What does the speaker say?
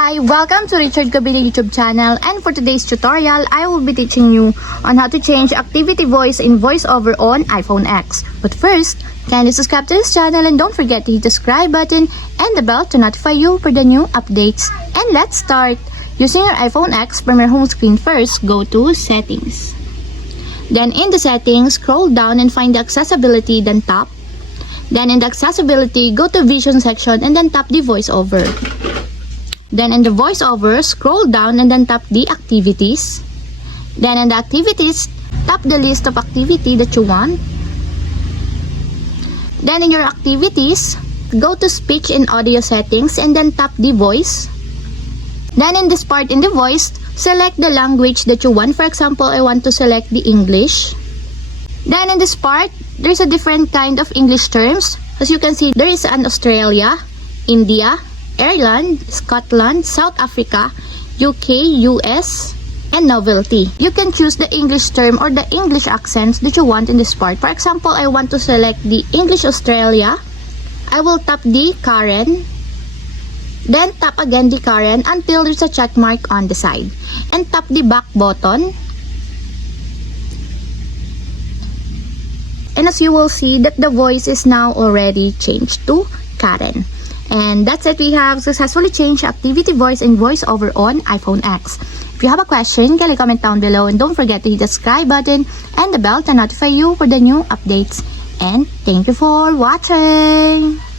Hi! Welcome to Richard Kabili YouTube channel, and for today's tutorial, I will be teaching you on how to change activity voice in voiceover on iPhone X. But first, kindly subscribe to this channel and don't forget to hit the subscribe button and the bell to notify you for the new updates. And let's start! Using your iPhone X from your home screen first, go to Settings. Then in the settings, scroll down and find the accessibility, then tap. Then in the accessibility, go to vision section and then tap the voiceover. Then in the voiceover, scroll down and then tap the activities. Then in the activities, tap the list of activity that you want. Then in your activities, go to speech and audio settings and then tap the voice. Then in this part in the voice, select the language that you want. For example, I want to select the English. Then in this part, there's a different kind of English terms. As you can see, there is an Australia, India, Ireland, Scotland, South Africa, UK, US, and novelty. You can choose the English term or the English accents that you want in this part. For example, I want to select the English Australia. I will tap the Karen. Then tap again the Karen until there's a check mark on the side. And tap the back button. And as you will see that the voice is now already changed to Karen. And that's it. We have successfully changed activity voice and voiceover on iPhone X. If you have a question, kindly comment down below and don't forget to hit the subscribe button and the bell to notify you for the new updates. And thank you for watching!